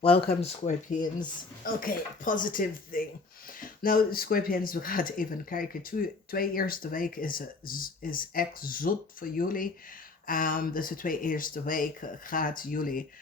Welcome Scorpions. Oké, positive thing. Nou, Scorpions, we gaan even kijken. Twee eerste weken is echt zot voor jullie. Dus de twee eerste weken gaat jullie,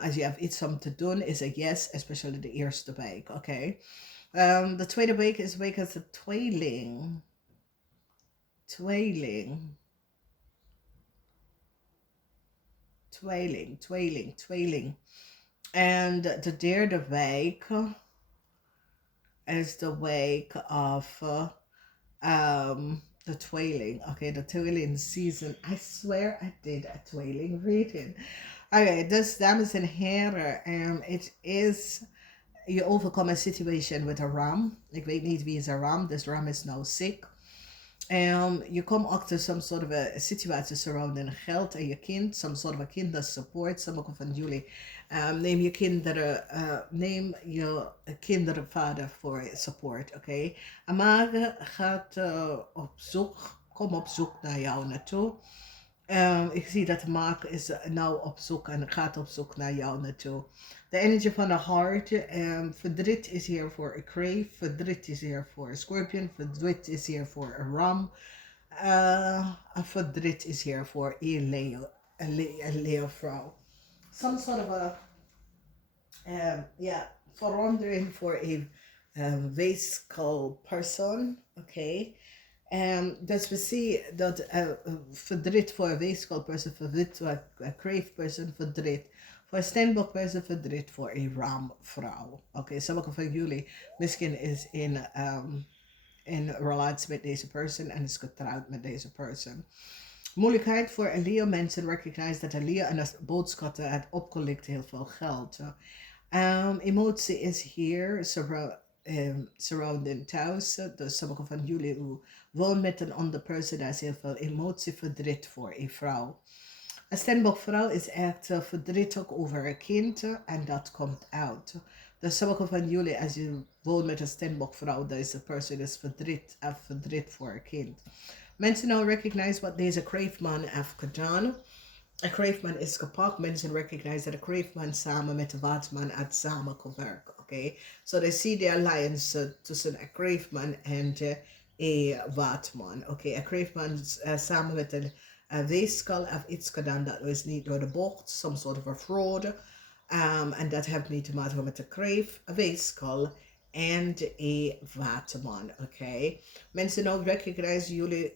als je hebt iets om te doen, is een yes, especially de eerste week, oké. De tweede week is de week als de tweeling. Tweeling. Tweeling, tweeling, tweeling. En de derde week is the week of the twailing. Okay, the twailing season. I swear I did a twailing reading. Okay, dus dames en heren, it is, je overkomt een situation with a ram. Ik weet niet wie is een ram. This ram is now sick. You come achter some sort of a situatie surrounding geld en je kind, some sort of a kindersupport. Sommige van jullie neem je kindervader voor support, oké? Maar gaat kom op zoek naar jou naartoe. Ik zie dat de maak is nou op zoek en gaat op zoek naar jou naartoe. De energy van de hart. Verdriet is hier voor een crave. Verdriet is hier voor een scorpion. Verdriet is hier voor een ram. Verdriet is hier voor een Leo. Een Leo vrouw. Some sort of a verandering voor een weeskal person. Oké. Dus we zien dat verdriet voor een weeskal person, verdriet voor een crave person, verdriet voor een steenbok person, verdriet voor een ram vrouw. Oké, sommige van jullie misschien is in relatie met deze person en is getrouwd met deze person. Moeilijkheid voor een Leo. Mensen recognize dat een Leo en als boodschappen het opgelikt heel veel geld. Emotie is hier surrounding thuis. Dus sommige van jullie wonen met een andere person, daar is heel veel emotie, verdriet voor een vrouw. Een steenbok vrouw is echt verdrietig over een kind en dat komt uit. Dus sommige van jullie, als je woont met een steenbok vrouw, deze person is verdriet voor een kind. Mensen nou recognize wat deze crave man heeft gedaan. Een crave man is gepakt. Mensen recognize dat een crave man samen met de waterman had samen gewerkt. Oké, so they see the alliance tussen een crave man en een waterman. Oké, een crave man samen met een weeskal heeft iets gedaan dat was niet door de bocht, some sort of a fraud. En dat heeft niet te maken met de crave, een weeskal and a waterman, okay? Mensen ook recognize jullie,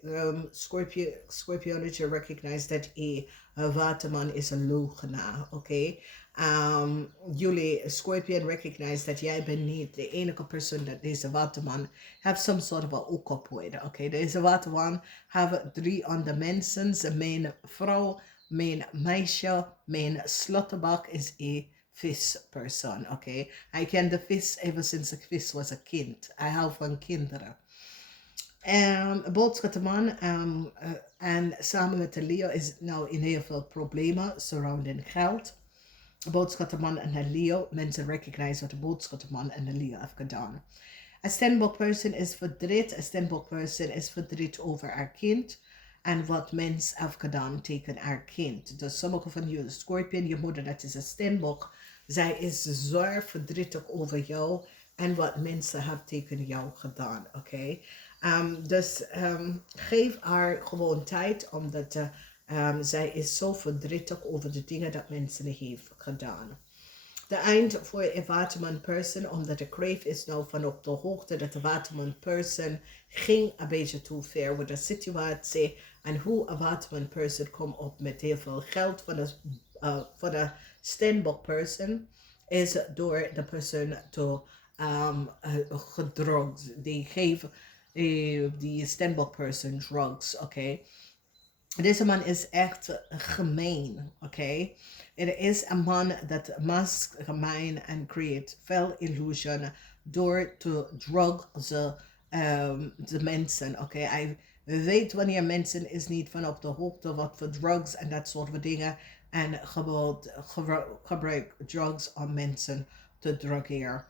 Scorpionage recognize dat a waterman is een leugenaar, okay? Jullie, Scorpion, recognize dat jij bent niet de enige persoon dat deze waterman heeft some sort of a hookup with, okay? Deze waterman heeft 3 andere mensen, mijn vrouw, mijn meisje, mijn slottenbak is een vispersoon, oké? Okay? Hij kende vis ever sinds ik vis was een kind. Hij houdt van kinderen. Boodschappenman en samen met de Leo is nou in heel veel problemen surrounding geld. Boodschappenman en de Leo, mensen recognize wat de boodschappenman en de Leo hebben gedaan. Een steenbok person is verdriet. Een steenbok person is verdriet over haar kind. En wat mens heeft gedaan tegen haar kind. Dus sommige van jullie, Scorpion, je moeder, dat is een steenbok. Zij is zwaar verdrietig over jou en wat mensen hebben tegen jou gedaan, oké? Dus geef haar gewoon tijd, omdat zij is zo verdrietig over de dingen dat mensen heeft gedaan. De eind voor een waterman person, omdat de crave is nou van op de hoogte dat de waterman person ging een beetje te ver met de situatie en hoe een waterman person komt op met heel veel geld van de steenbok person is door de persoon te gedrugs. Die geven die steenbok person drugs, oké? Deze man is echt gemeen, oké? Het is een man dat mask gemeen en create veel illusion door te drug de mensen, oké? Hij weet wanneer mensen is niet van op de hoogte wat voor drugs en dat soort van dingen en gebruik drugs om mensen te drugeren.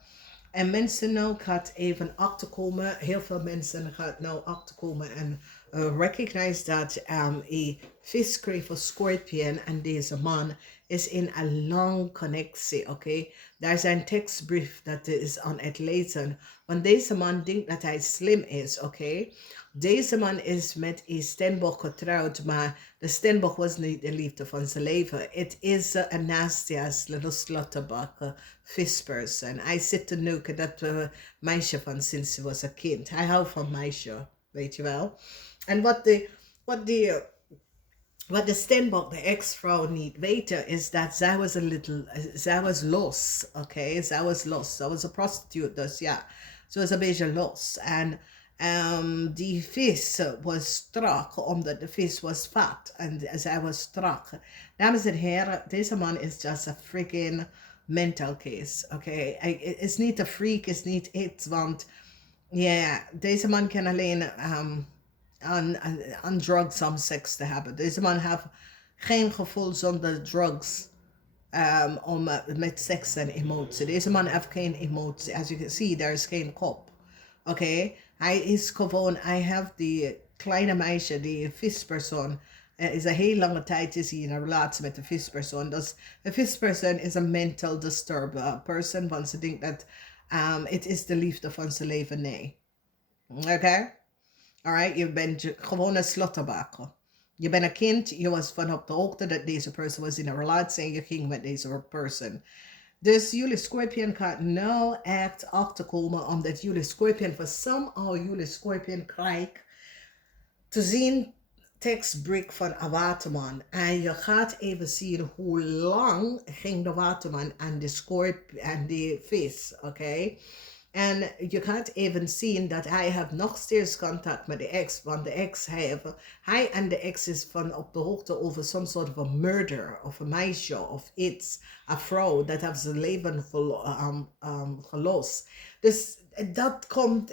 En mensen nou gaat even achterkomen, heel veel mensen gaat nou achterkomen en Recognize dat een visschrijver Scorpion en deze man is in een lang connectie, oké? Daar zijn tekstbrief dat is aan het lezen. Want deze man denkt dat hij slim is, oké? Deze man is met een Stenbock getrouwd, maar de Stenbock was niet de liefde van zijn leven. Het is een nastia's little slotterbak visperson. Hij zit te neuken dat meisje van sinds ze was een kind. Hij houdt van meisje, weet je wel? En wat de Stenbock, de ex-vrouw, niet weten is dat zij was los, oké? Zij was los. Zij was een prostitute, dus ja. Ze was een beetje los. En die vis was strak, omdat de vis was vat. En zij was strak. Dames en heren, deze man is just a freaking mental case, oké? Het is niet een freak, is niet iets, want ja, deze man kan alleen aan drugs om seks te hebben. Deze man heeft geen gevoel zonder drugs om met seks en emotie. Deze man heeft geen emotie. As you can see, there is geen kop. Oké? Hij is gewoon, hij heeft die kleine meisje, die vispersoon. Is een heel lange tijd is hij in een relatie met de vispersoon. Dus een vispersoon is een mental disturbed person, want ze denkt dat het is de liefde van zijn leven. Nee. Oké? Alright, je bent gewoon een slotterbakker. Je bent een kind, je was van op de hoogte dat deze persoon was in een relatie en je ging met deze persoon. Dus jullie Scorpion kan nou echt achterkomen omdat jullie Scorpion, voor somehow jullie Scorpion krijgt te zien tekstbreak van een waterman. En je gaat even zien hoe lang ging de waterman aan de Scorpion en de vis, oké? En je gaat even zien dat hij heeft nog steeds contact met de ex. Want de ex hij en de ex is van op de hoogte over some soort van murder. Of een meisje of iets. Een vrouw dat heeft zijn leven gelost. Dus dat komt,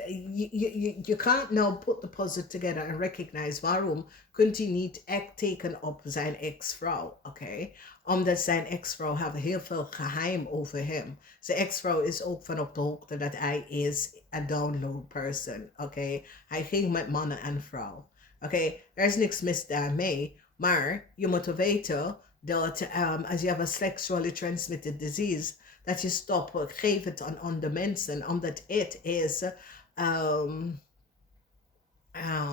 je can't now put the puzzle together and recognize waarom kunt hij niet echt tekenen op zijn ex-vrouw, oké? Omdat zijn ex-vrouw heeft heel veel geheim over hem. Zijn ex-vrouw is ook van op de hoogte dat hij is een download person, oké? Hij ging met mannen en vrouwen, oké? Er is niks mis daarmee, maar je moet weten dat als je hebt een sexually transmitted disease, dat je stopt, geef het aan andere mensen, omdat het is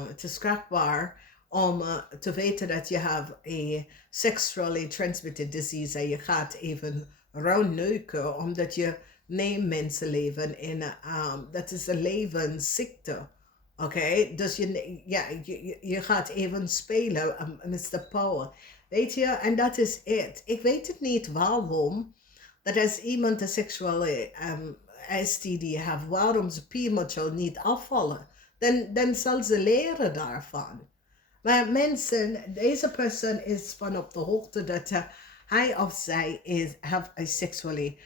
het is kwetsbaar om te weten dat je hebt een sexually transmitted disease en je gaat even rondneuken omdat je neemt mensenleven in dat is een levensziekte. Oké, dus je gaat even spelen, Mr. Power. Weet je, en dat is het. Ik weet het niet waarom, dat als iemand een seksuele STD heeft, waarom ze premature niet afvallen. Dan zal ze leren daarvan. Maar mensen, deze persoon is van op de hoogte dat hij of zij have a sexually,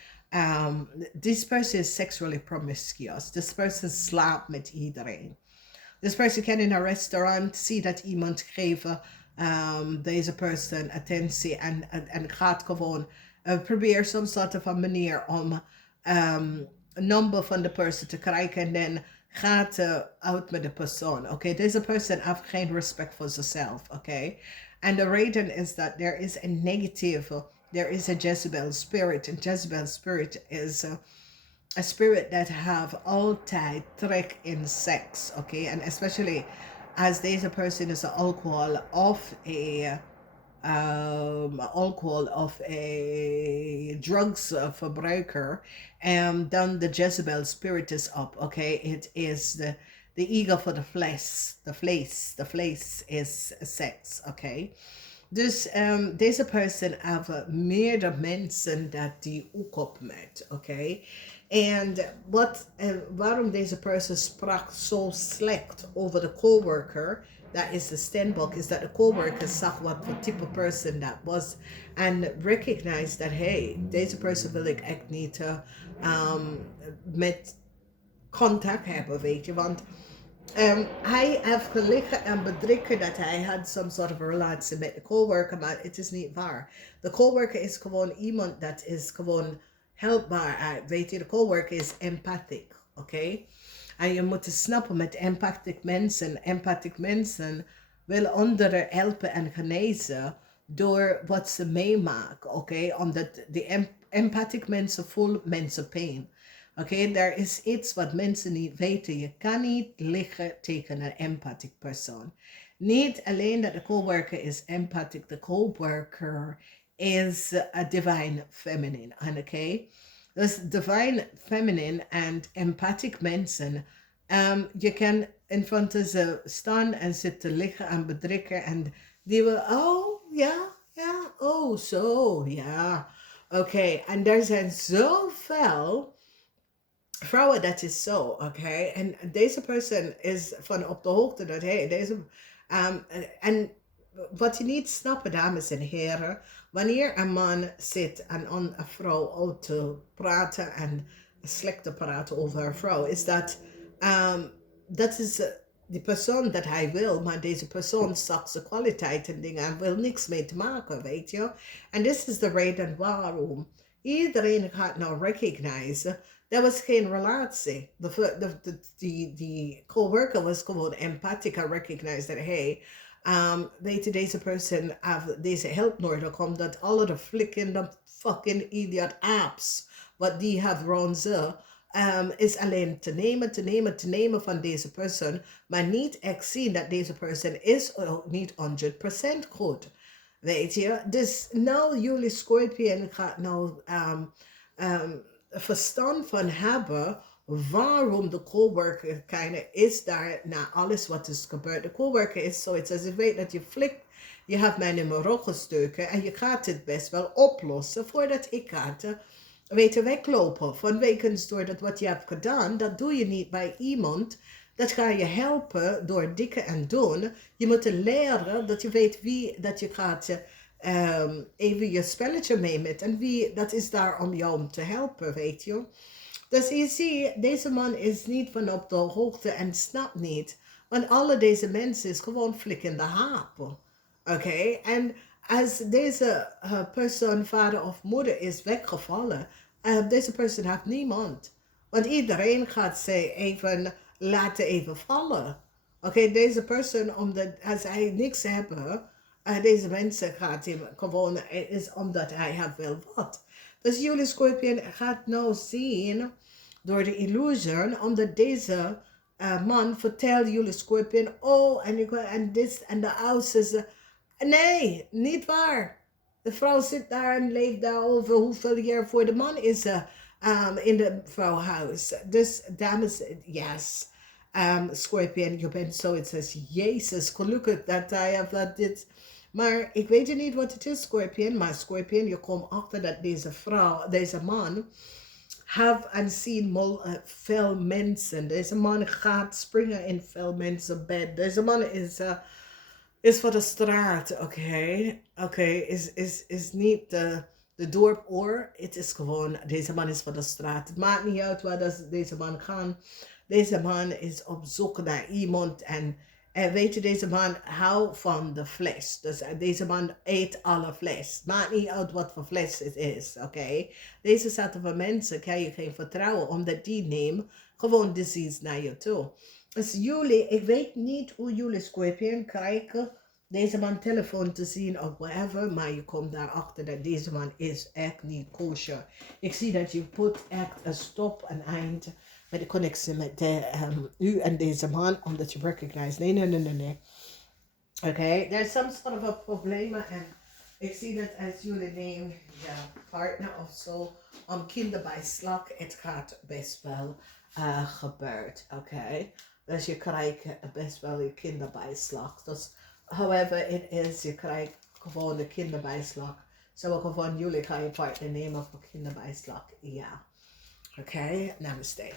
this person is sexually promiscuous. This person slaapt met iedereen. This person kan in een restaurant zien dat iemand geeft deze persoon attentie en gaat gewoon probeer some soort van manier om een nummer van de persoon te krijgen en dan gaat uit met de persoon. Oké, deze persoon heeft geen respect voor zichzelf. Oké, en de reden is dat er is een negatieve, there is a Jezebel spirit. And Jezebel spirit is a spirit that have altijd trek in sex. Oké, and especially as deze persoon is alcohol of a drugs verbruiker, and dan de Jezebel spirit is up. Okay, it is the ego for the flesh. The flesh is sex. Okay, dus deze person hebben meerdere mensen dat die ook op met. Okay, en waarom deze person sprak zo slecht over de coworker, dat is de Stenbock, is dat de coworker zag wat voor type person dat was en recognize dat hey, deze person wil ik echt niet met contact hebben, weet je, want hij heeft gelegen en bedriegen dat hij had some sort of relatie met de coworker, maar het is niet waar. De coworker is gewoon iemand dat is gewoon helpbaar. Weet je, de coworker is empathic. oké? En je moet snappen met empathic mensen willen anderen helpen en genezen door wat ze meemaken, oké? Omdat die empathic mensen voelen mensen pijn. Oké, er is iets wat mensen niet weten. Je kan niet liggen tegen een empathic persoon. Niet alleen dat de coworker is empathic, de coworker is a divine feminine. Oké? Dus divine feminine en empathic mensen. Je kan in front of ze staan en zitten liggen en bedrukken. En die wil, oh ja, ja, oh zo, ja. Oké, en er zijn zoveel vrouwen, dat is zo, oké? En deze persoon is van op de hoogte dat, hey, deze... en wat je niet snapt, dames en heren, wanneer een man zit en aan een vrouw te praten en slecht te praten over een vrouw, is dat, dat is die persoon dat hij wil, maar deze persoon zakt zijn kwaliteit en dingen en wil niks mee te maken, weet je? En dit is de reden waarom iedereen gaat nou recognizen. Dat was geen relatie. Die coworker was gewoon empathic en recognized dat, hey, weet je, deze persoon heeft deze hulp nodig, omdat alle de flikkende fucking idiot apps, wat die hebben rond ze, is alleen te nemen van deze persoon, maar niet echt zien dat deze persoon is niet 100% goed. Weet je, dus nou jullie Scorpion gaat nou verstand van hebben waarom de coworker is daar na alles wat is gebeurd. De coworker is zoiets als, ik weet dat je flikt, je hebt mijn nummer gestoken en je gaat het best wel oplossen voordat ik ga weglopen. Vanwege door dat wat je hebt gedaan, dat doe je niet bij iemand. Dat ga je helpen door dikke en doen. Je moet leren dat je weet wie dat je gaat even je spelletje mee met. En wie dat is daar om jou om te helpen, weet je. Dus je ziet, deze man is niet van op de hoogte en snapt niet. Want alle deze mensen is gewoon flikkende hapen. Oké? En als deze persoon, vader of moeder, is weggevallen, deze persoon heeft niemand. Want iedereen gaat ze even laten even vallen. Oké, deze persoon, omdat als hij niks hebben, deze mensen gaat hem gewoon, is omdat hij heeft wel wat. Dus jullie Scorpion gaat nou zien door de illusion, omdat deze man vertelt jullie Scorpion, oh, en dit en de oudste is, nee, niet waar. De vrouw zit daar en leeft daar over hoeveel jaar voor de man is in de vrouwhuis. Dus dames, yes. Scorpion, je bent zoiets als Jezus, gelukkig dat hij heeft dit. Maar ik weet niet wat het is, Scorpion. Maar Scorpion, je komt achter dat deze man, have en zien veel mensen. Deze man gaat springen in veel mensen bed. Deze man is voor de straat, oké? Oké, is niet de dorpoor. Het is gewoon, deze man is voor de straat. Het maakt niet uit waar deze man gaat. Deze man is op zoek naar iemand en weet je, deze man houdt van de vlees. Dus deze man eet alle vlees. Maakt niet uit wat voor vlees het is, oké? Deze soort van mensen kan je geen vertrouwen, omdat die nemen gewoon disease naar je toe. Dus jullie, ik weet niet hoe jullie Scorpion kijken, deze man telefoon te zien of whatever, maar je komt daarachter dat deze man is echt niet kosher. Ik zie dat je put echt een stop, een eind met de connectie met u en deze man, omdat je recognize. Nee. Oké, there's some sort of a problemen en ik zie dat als jullie nemen je partner of zo om kinderbijslag, het gaat best wel gebeurt. Oké, dus je krijgt best wel je kinderbijslag. Dus however it is, je krijgt gewoon de kinderbijslag. Zo gewoon jullie gaan je partner nemen voor kinderbijslag. Ja. Oké, namaste.